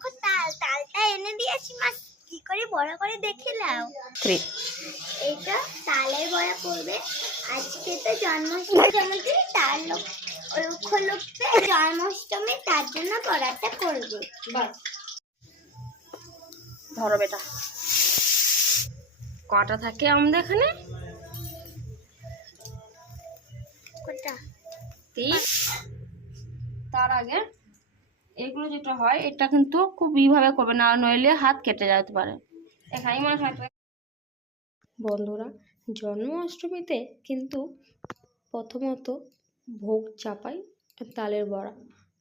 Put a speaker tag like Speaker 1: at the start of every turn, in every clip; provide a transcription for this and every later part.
Speaker 1: দেখো তাল তালটা এনে দিয়েছি মা কি করে বড় করে দেখে নাও। এটা তালের বড়া করবে আজকে তো জন্মাষ্টমী জন্মদিন তার লোক উপলক্ষে জন্মাষ্টমী তার জন্য বড়াটা করবে।
Speaker 2: ধরো বেটা। কটা থাকে আমাদের এখানে? তিন তার আগে এগুলো যেটা হয়, এটা কিন্তু খুব ইভাবে করবে না, নইলে হাত কেটে যেতে পারে। এখানেই মনে বন্ধুরা, জন্মাষ্টমীতে কিন্তু প্রথমত ভোগ চাপাই তালের বড়া।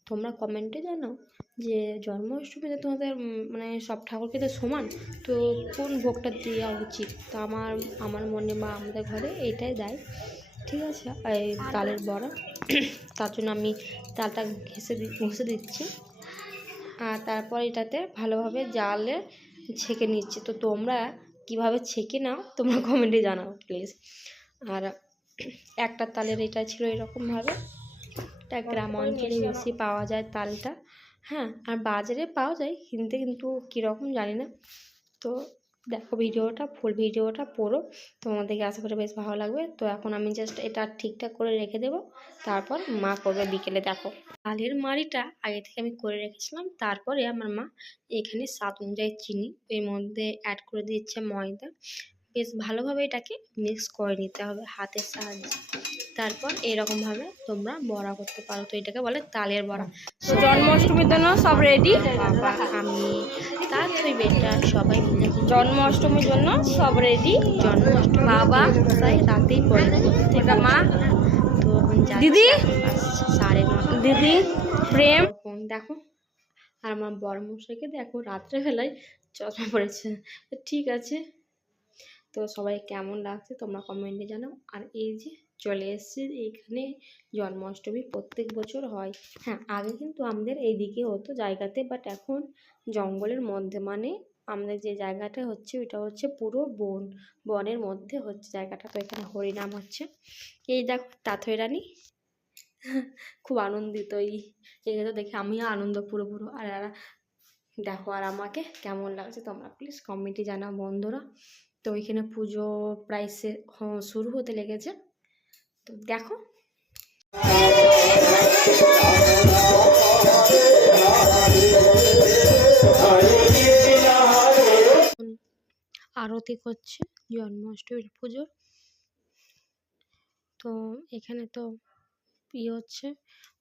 Speaker 2: তোমরা কমেন্টে জানাও যে জন্মাষ্টমীতে তোমাদের মানে সব ঠাকুরকে তো সমান, তো কোন ভোগটা দেওয়া উচিত? তো আমার আমার মনে বা আমাদের ঘরে এইটাই দেয়। ঠিক আছে? এই তালের বড়া। তার জন্য আমি তালটা ঘেসে দি ঘষে দিচ্ছি। আর তারপর এটাতে ভালোভাবে জালে ছেঁকে নিচ্ছি। তো তোমরা কীভাবে ছেঁকে নাও তোমরা কমেন্টে জানাও প্লিজ আর একটা তালের এটা ছিল এরকমভাবে। এটা গ্রাম অঞ্চলে বেশি পাওয়া যায় তালটা। হ্যাঁ আর বাজারে পাওয়া যায় কিনতে কিন্তু কীরকম জানি না। তো দেখো ভিডিওটা ফুল ভিডিওটা পড়ো। তোমাদেরকে আশা করি বেশ ভালো লাগবে। তো এখন আমি জাস্ট এটা ঠিকঠাক করে রেখে দেবো। তারপর মা করবে বিকেলে, দেখো। তালের মাড়িটা আগে থেকে আমি করে রেখেছিলাম। তারপরে আমার মা এখানে স্বাদ অনুযায়ী চিনি, এর মধ্যে অ্যাড করে দিচ্ছে ময়দা। বেশ ভালোভাবে এটাকে মিক্স করে নিতে হবে হাতের সাহায্যে। তারপর এরকমভাবে তোমরা বড়া করতে পারো। তো এটাকে বলে তালের বড়া। জন্মাষ্টমীর জন্য সব রেডি আমি তার তুই বেটা সবাই মিলে জন্মাষ্টমীর জন্য সব রেডি জন্মাষ্টমী বাবা তাই রাতেই পড়ে। এটা মা। তো
Speaker 3: দিদি?
Speaker 2: সাড়ে নটা।
Speaker 3: দিদি? প্রেম?
Speaker 2: দেখো আর আমার বড় মশাইকে দেখো রাত্রেবেলায় চশমা পড়েছে ঠিক আছে। তো সবাই কেমন লাগছে তোমরা কমেন্টে জানাও। আর এই যে চলে এসেছে এইখানে জন্মাষ্টমী প্রত্যেক বছর হয়। হ্যাঁ আগে কিন্তু আমাদের এইদিকে হতো জায়গাতে বাট এখন জঙ্গলের মধ্যে মানে আমাদের যে জায়গাটা হচ্ছে, ওইটা হচ্ছে পুরো বন, বনের মধ্যে হচ্ছে জায়গাটা। তো এখানে হরিনাম হচ্ছে। এই দেখো তাথই রানী। খুব আনন্দিত এই এগুলো দেখে, আমিও আনন্দ পুরো পুরো আর দেখো, আর আমাকে কেমন লাগছে তোমরা প্লিজ কমেন্টে জানাও বন্ধুরা। তো ওইখানে পুজো প্রায় সে- হ- শুরু হতে লেগেছে। তো দেখো। আরতি করছে, জন্মাষ্টমীর পুজো। তো এখানে তো ইয়ে হচ্ছে,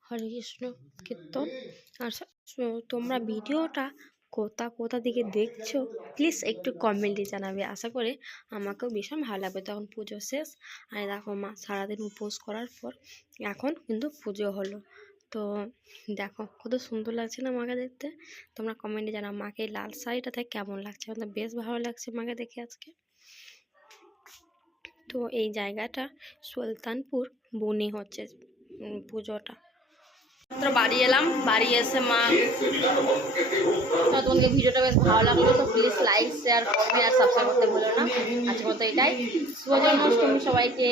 Speaker 2: হরে কৃষ্ণ কীর্তন। আর তোমরা ভিডিওটা কোথা কোথা থেকে দেখছ? প্লিজ একটু কমেন্টে জানাবে। আশা করে আমাকেও ভীষণ ভালো লাগবে। তখন পুজো শেষ। আর দেখো মা সারাদিন উপোস করার পর এখন কিন্তু পুজো হলো। তো দেখো কত সুন্দর লাগছে না মাকে দেখতে। তোমরা কমেন্টে জানাও মাকে লাল শাড়িটা থেকে কেমন লাগছে। আমাদের বেশ ভালো লাগছে মাকে দেখে আজকে। তো এই জায়গাটা সুলতানপুর বনে হচ্ছে পুজোটা। বাড়ি এলাম। বাড়ি এসে মা তোমাদের ভিডিওটা বেশ ভালো লাগল, তো প্লিজ লাইক শেয়ার কমেন্ট আর সাবস্ক্রাইব করতে ভুলো না। আজকে মতো এটাই। শুভ জন্মাষ্টমী সবাইকে।